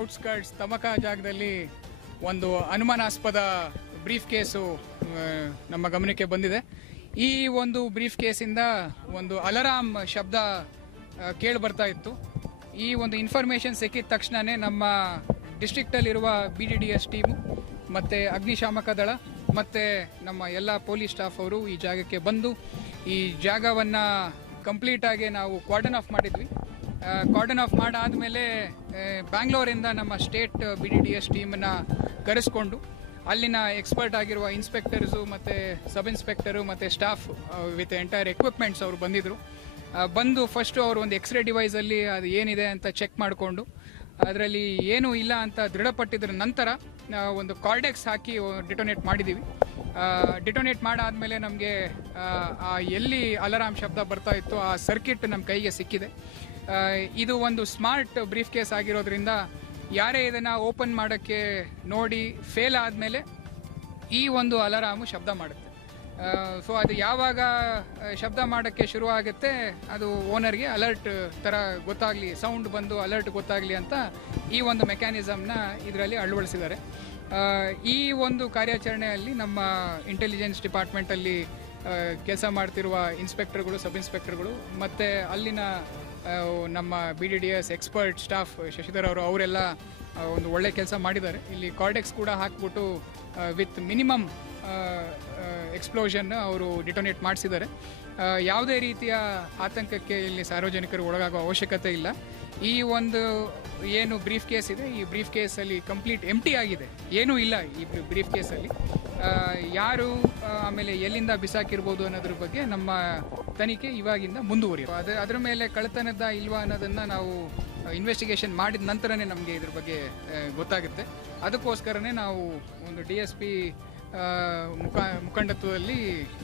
Outskirts ತಮಕ ಜಾಗದಲ್ಲಿ ಒಂದು ಅನುಮಾನಾಸ್ಪದ ಬ್ರೀಫ್ ಕೇಸು ನಮ್ಮ ಗಮನಕ್ಕೆ ಬಂದಿದೆ. ಈ ಒಂದು ಬ್ರೀಫ್ ಕೇಸಿಂದ ಒಂದು ಅಲರಾಮ್ ಶಬ್ದ ಕೇಳಿ ಬರ್ತಾ ಇತ್ತು. ಈ ಒಂದು ಇನ್ಫಾರ್ಮೇಷನ್ ಸಿಕ್ಕಿದ ತಕ್ಷಣವೇ ನಮ್ಮ ಡಿಸ್ಟ್ರಿಕ್ಟಲ್ಲಿರುವ B D D S team ಮತ್ತು ಅಗ್ನಿಶಾಮಕ ದಳ, ಮತ್ತು ನಮ್ಮ ಎಲ್ಲ ಪೊಲೀಸ್ ಸ್ಟಾಫ್ ಅವರು ಈ ಜಾಗಕ್ಕೆ ಬಂದು ಈ ಜಾಗವನ್ನು ಕಂಪ್ಲೀಟಾಗಿ ನಾವು ಕ್ವಾರ್ಡನ್ ಆಫ್ ಮಾಡಿದ್ವಿ. ಕಾರ್ಡನ್ ಆಫ್ ಮಾಡಾದಮೇಲೆ ಬ್ಯಾಂಗ್ಳೂರಿಂದ ನಮ್ಮ state B D D S ಟೀಮನ್ನು ಕರೆಸ್ಕೊಂಡು, ಅಲ್ಲಿನ ಎಕ್ಸ್ಪರ್ಟ್ ಆಗಿರುವ ಇನ್ಸ್ಪೆಕ್ಟರ್ಸು ಮತ್ತು ಸಬ್ ಇನ್ಸ್ಪೆಕ್ಟರು ಮತ್ತು ಸ್ಟಾಫ್ ವಿತ್ ಎಂಟೈರ್ ಎಕ್ವಿಪ್ಮೆಂಟ್ಸ್ ಅವರು ಬಂದಿದ್ದರು ಬಂದು ಫಸ್ಟು ಅವರು ಒಂದು ಎಕ್ಸ್ರೇ ಡಿವೈಸಲ್ಲಿ ಅದು ಏನಿದೆ ಅಂತ ಚೆಕ್ ಮಾಡಿಕೊಂಡು, ಅದರಲ್ಲಿ ಏನೂ ಇಲ್ಲ ಅಂತ ದೃಢಪಟ್ಟಿದ್ರ ನಂತರ ಒಂದು ಕಾರ್ಡೆಕ್ಸ್ ಹಾಕಿ ಡಿಟೊನೇಟ್ ಮಾಡಿದ್ದೀವಿ ಡಿಟೊನೇಟ್ ಮಾಡಾದಮೇಲೆ ನಮಗೆ ಎಲ್ಲಿ ಅಲರಾಮ್ ಶಬ್ದ ಬರ್ತಾ ಇತ್ತು ಆ ಸರ್ಕಿಟ್ ನಮ್ಮ ಕೈಗೆ ಸಿಕ್ಕಿದೆ. ಇದು ಒಂದು ಸ್ಮಾರ್ಟ್ ಬ್ರೀಫ್ ಕೇಸ್ ಆಗಿರೋದ್ರಿಂದ ಯಾರೇ ಇದನ್ನು ಓಪನ್ ಮಾಡೋಕ್ಕೆ ನೋಡಿ ಫೇಲ್ ಆದಮೇಲೆ ಈ ಒಂದು ಅಲಾರಾಮು ಶಬ್ದ ಮಾಡುತ್ತೆ. ಸೊ ಅದು ಯಾವಾಗ ಶಬ್ದ ಮಾಡೋಕ್ಕೆ ಶುರು ಆಗುತ್ತೆ, ಅದು ಓನರ್ಗೆ ಅಲರ್ಟ್ ಥರ ಗೊತ್ತಾಗಲಿ, ಸೌಂಡ್ ಬಂದು ಅಲರ್ಟ್ ಗೊತ್ತಾಗಲಿ ಅಂತ ಈ ಒಂದು ಮೆಕ್ಯಾನಿಸಮ್ನ ಇದರಲ್ಲಿ ಅಳವಡಿಸಿದ್ದಾರೆ ಈ ಒಂದು ಕಾರ್ಯಾಚರಣೆಯಲ್ಲಿ ನಮ್ಮ ಇಂಟೆಲಿಜೆನ್ಸ್ ಡಿಪಾರ್ಟ್ಮೆಂಟಲ್ಲಿ ಕೆಲಸ ಮಾಡ್ತಿರುವ ಇನ್ಸ್ಪೆಕ್ಟರ್ಗಳು, ಸಬ್ ಇನ್ಸ್ಪೆಕ್ಟರ್ಗಳು, ಮತ್ತು ಅಲ್ಲಿನ ನಮ್ಮ B D D S expert staff Shashidhar ಅವರು, ಅವರೆಲ್ಲ ಒಂದು ಒಳ್ಳೆ ಕೆಲಸ ಮಾಡಿದ್ದಾರೆ. ಇಲ್ಲಿ ಕಾರ್ಡೆಕ್ಸ್ ಕೂಡ ಹಾಕ್ಬಿಟ್ಟು ವಿತ್ ಮಿನಿಮಮ್ ಎಕ್ಸ್ಪ್ಲೋಷನ್ ಅವರು ಡಿಟೊನೇಟ್ ಮಾಡಿಸಿದ್ದಾರೆ. ಯಾವುದೇ ರೀತಿಯ ಆತಂಕಕ್ಕೆ ಇಲ್ಲಿ ಸಾರ್ವಜನಿಕರು ಒಳಗಾಗುವ ಅವಶ್ಯಕತೆ ಇಲ್ಲ. ಈ ಒಂದು ಏನು ಬ್ರೀಫ್ ಕೇಸ್ ಇದೆ, ಈ ಬ್ರೀಫ್ ಕೇಸಲ್ಲಿ ಕಂಪ್ಲೀಟ್ ಎಂಟಿ ಆಗಿದೆ. ಏನೂ ಇಲ್ಲ ಈ ಬ್ರೀಫ್ ಕೇಸಲ್ಲಿ. ಯಾರು ಆಮೇಲೆ ಎಲ್ಲಿಂದ ಬಿಸಾಕಿರ್ಬೋದು ಅನ್ನೋದ್ರ ಬಗ್ಗೆ ನಮ್ಮ ತನಿಖೆ ಇವಾಗಿಂದ ಮುಂದುವರಿಯುತ್ತೆ. ಅದು ಅದರ ಮೇಲೆ ಕಳ್ತನದ ಇಲ್ವಾ ಅನ್ನೋದನ್ನು ನಾವು ಇನ್ವೆಸ್ಟಿಗೇಷನ್ ಮಾಡಿದ ನಂತರನೇ ನಮಗೆ ಇದ್ರ ಬಗ್ಗೆ ಗೊತ್ತಾಗುತ್ತೆ. ಅದಕ್ಕೋಸ್ಕರನೇ ನಾವು ಒಂದು ಡಿ ಎಸ್ ಪಿ ಮುಖ, ಮುಖಂಡತ್ವದಲ್ಲಿ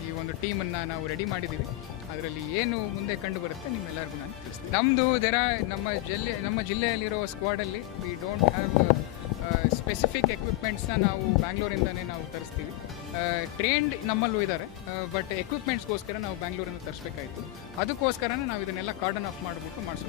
ಈ ಒಂದು ಟೀಮನ್ನು ನಾವು ರೆಡಿ ಮಾಡಿದ್ದೀವಿ. ಅದರಲ್ಲಿ ಏನು ಮುಂದೆ ಕಂಡು ಬರುತ್ತೆ ನಿಮ್ಮೆಲ್ಲರಿಗೂ ನಾನು ತಿಳಿಸ್ತೀನಿ. ನಮ್ಮದು ದೆರ ನಮ್ಮ ಜಿಲ್ಲೆ, ನಮ್ಮ ಜಿಲ್ಲೆಯಲ್ಲಿರೋ ಸ್ಕ್ವಾಡಲ್ಲಿ ವಿ ಡೋಂಟ್ ಹ್ಯಾವ್ ಸ್ಪೆಸಿಫಿಕ್ ಎಕ್ವಿಪ್ಮೆಂಟ್ಸ್ನ ನಾವು ಬ್ಯಾಂಗ್ಳೂರಿಂದನೇ ನಾವು ತರಿಸ್ತೀವಿ. ಟ್ರೇನ್ಡ್ ನಮ್ಮಲ್ಲೂ ಇದ್ದಾರೆ ಬಟ್ ಎಕ್ವಿಪ್ಮೆಂಟ್ಸ್ಗೋಸ್ಕರ ನಾವು ಬ್ಯಾಂಗ್ಳೂರಿಂದ ತರಿಸ್ಬೇಕಾಯಿತು. ಅದಕ್ಕೋಸ್ಕರನೇ ನಾವು ಇದನ್ನೆಲ್ಲ ಕಾರ್ಡನ್ ಆಫ್ ಮಾಡಿಬಿಟ್ಟು ಮಾಡಿಸೋ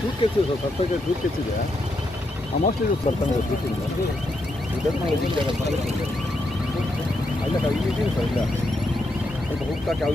ಸೂಟ್ ಕೇಸ್ ಇದೆ ಸರ್ ಸೂಟ್ ಕೇಸ್ ಕೆಚ್ಚಿದೆ ಮೋಸ್ಟ್ಲಿ ಇದು ಬರ್ತಾನೆ ಸೂಟಿಂದ ಟೆಕ್ನಾಲಜಿ ಅಲ್ಲ ಇಲ್ಲಿ ಇದೀನಿ ಸರ್ ಇಲ್ಲ ಸ್ವಲ್ಪ ಹೋಗ್ತಾ ಯಾವ